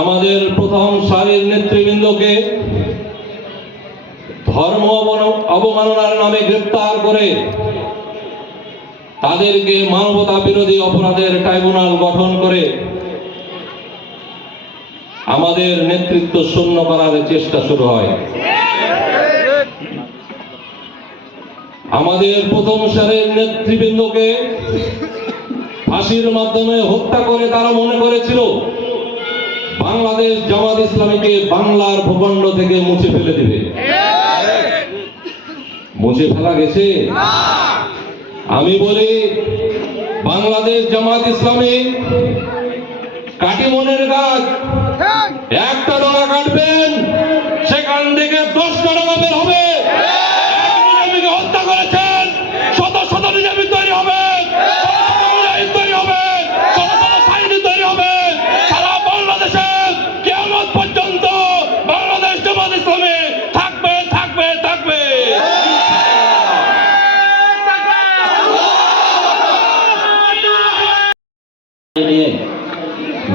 আমাদের প্রথম সারির নেতৃবৃন্দকে ধর্ম অবমাননার নামে গ্রেপ্তার করে তাদেরকে মানবতা বিরোধী অপরাধের ট্রাইব্যুনাল গঠন করে আমাদের নেতৃত্ব শূন্য করার চেষ্টা শুরু হয়। আমাদের প্রথম সারির নেতৃবৃন্দকে ফাঁসির মাধ্যমে হত্যা করে তারা মনে করেছিল বাংলাদেশ জামাত ইসলামীকে বাংলার ভূখণ্ড থেকে মুছে ফেলে দেবে। মুছে ফেলা গেছে? আমি বলি, বাংলাদেশ জামাত ইসলামী কাটিমনের গাছ, একটা ডগা কাটবেন সেখান থেকে 10টা ডগা বের হবে। হত্যা করেছেন, শত শত নিজামী তৈরি হবে, তৈরি হবে, শত শত সাইনি তৈরি হবে। সারা বাংলাদেশে কিয়ামত পর্যন্ত বাংলাদেশ জামাত ইসলামী থাকবে থাকবে থাকবে।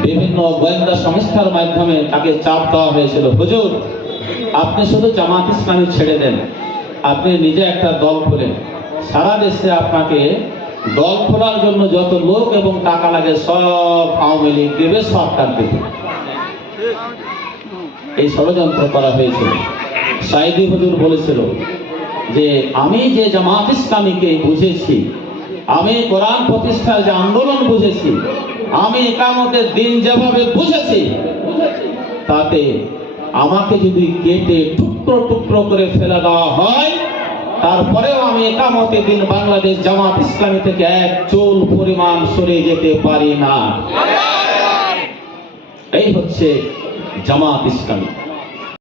বিভিন্ন গোয়েন্দা সংস্থার মাধ্যমে তাকে চাপ দেওয়া হয়েছিল, হুজুর আপনি শুধু জামাত ইসলামী ছেড়ে দেন, আপনি নিজে একটা দল খোলেন, সারা দেশে আপনাকে দল খোলার জন্য যত লোক এবং টাকা লাগে সব আওয়ামী লীগ দেবে, সরকার দেবে। এই ষড়যন্ত্র করা হয়েছিল। সাইদি হুজুর বলেছিল যে আমি যে জামাত ইসলামীকে বুঝেছি, আমি কোরআন প্রতিষ্ঠার যে আন্দোলন বুঝেছি, আমি ইকামতের দিন যেভাবে বুঝেছি, তাতে আমাকে যদি কেটে টুকরো টুকরো করে ফেলে দেওয়া হয়, তারপরেও আমি ইকামতের দিন বাংলাদেশ জামাত ইসলামী থেকে এক চুল পরিমাণ সরে যেতে পারি না। এই হচ্ছে জামাত ইসলামী।